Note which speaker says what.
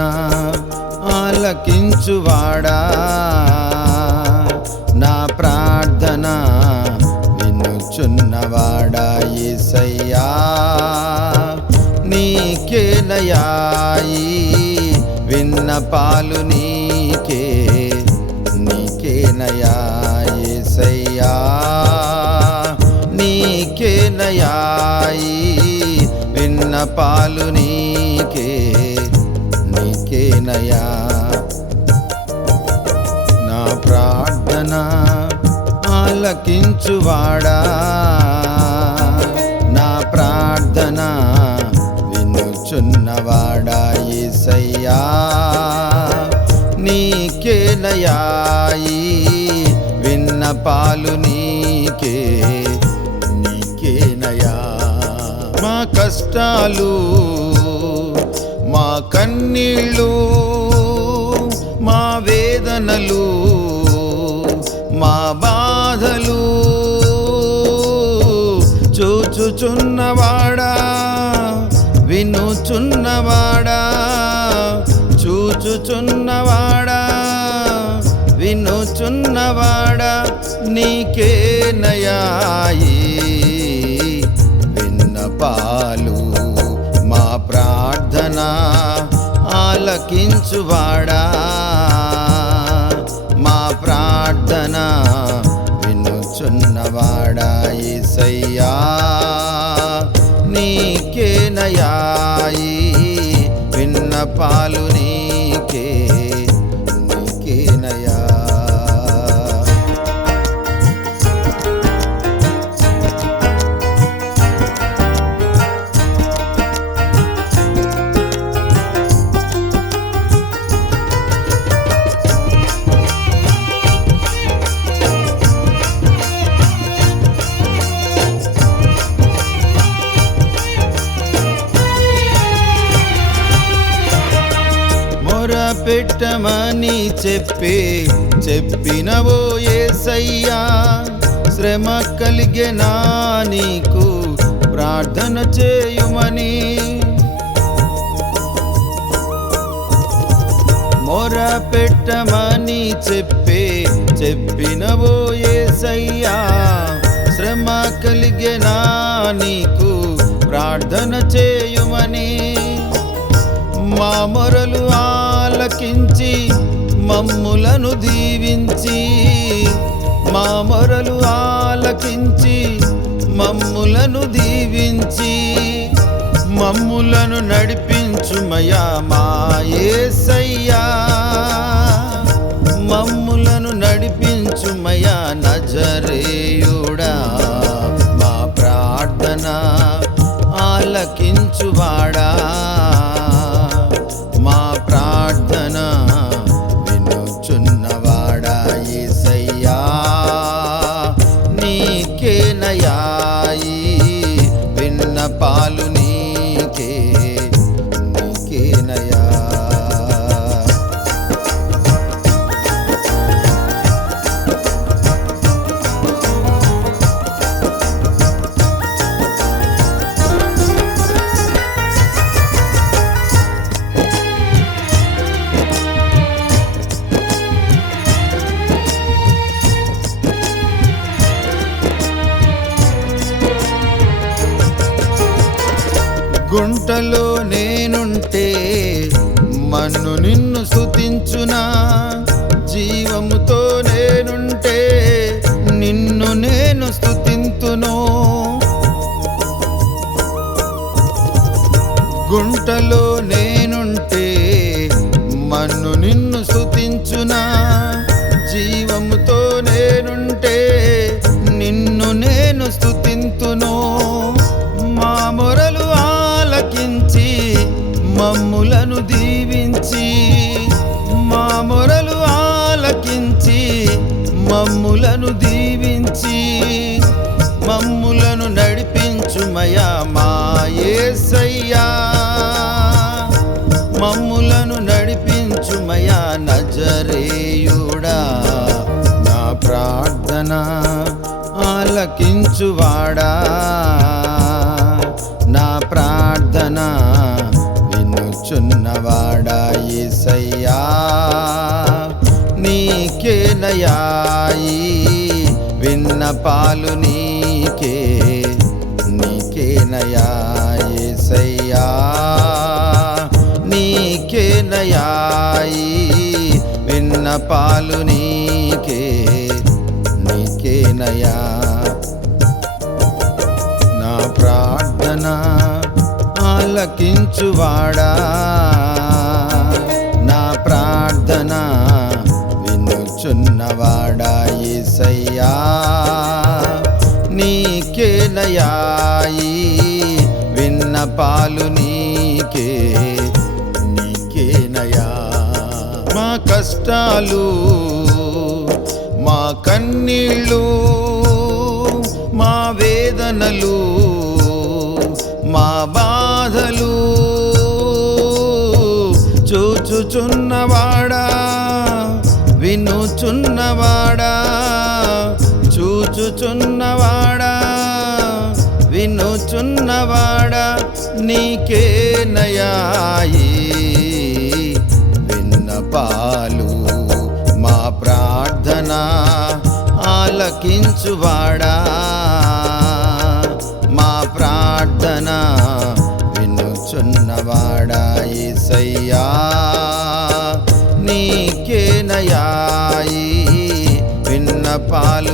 Speaker 1: ప్రార్థన ఆలకించువాడా? నా ప్రార్థన వినుచున్నవాడా ఏసయ్యా? నీకేనయాయి విన్నపాలు నీకే నీకేనయా ఏసయ్యా? నీకేనయాయి విన్నపాలు నీకే నీకేనయా నా ప్రార్థన ఆలకించువాడా? నా ప్రార్థన వినుచున్నవాడా ఏసయ్యా? నీకేనయాయి? విన్నపాలు నీకే నీకేనయా మా కష్టాలు మా కన్నీళ్ళు మా వేదనలు మా బాధలు చూచుచున్నవాడా వినుచున్నవాడా చూచుచున్నవాడా వినుచున్నవాడా నీకే నయాయి విన్నపాలు ఆలకించువాడా? మా ప్రార్థన వినుచున్నవాడా ఈసయ్యా నీకే నయాయి విన్నపాలు పాలు నీకే పెట్టమని చెప్పి చెప్పినవో ఏసయ్యా శ్రమ కలిగెనా నీకు ప్రార్థన చేయుమని. మొర పెట్టమని చెప్పే చెప్పినవో ఏసయ్యా శ్రమ కలిగెనా నీకు ప్రార్థన చేయుమని. మా మొరలు ఆలకించి మమ్ములను దీవించి మా మొరలు ఆలకించి మమ్ములను దీవించి మమ్ములను నడిపించుమయా మా యేసయ్యా మమ్ములను నడిపించుమయా నజరేయుడా. మా ప్రార్థన ఆలకించువాడా. గుంటలో నేనుంటే మన్ను నిన్ను స్తుతించునా? జీవముతో నేనుంటే నిన్ను నేను స్థుతింతును గుంటలో నేనుంటే మన్ను నిన్ను స్తుతించునా? మమ్ములను దీవించి మా మొరలు ఆలకించి మమ్ములను దీవించి మమ్ములను నడిపించుమయా మాయేసయ్యా మమ్ములను నడిపించుమయా నజరేయుడా. నా ప్రార్థన ఆలకించువాడా. నా ప్రార్థన ఏసయ్యా నీకేనయాయి విన్నపాలు నీకే నీకేనయా ఏసయ్యా. నీకేనయాయి విన్నపాలు నీకే నీకేనయా. నా ప్రార్థన ఆలకించువాడా? ప్రార్థన వినుచున్నవాడా ఏసయ్యా. నీకేనయాయి విన్నపాలు నీకే నీకేనయా మా కష్టాలు మా కన్నీళ్ళు చూచుచున్నవాడా చూచుచున్నవాడా వినుచున్నవాడా నీకే నయాయి. విన్నపాలు మా ప్రార్థన ఆలకించువాడా. మా ప్రార్థన వినుచున్నవాడా ఏసయ్యా నీకే నయా విన్నపాలు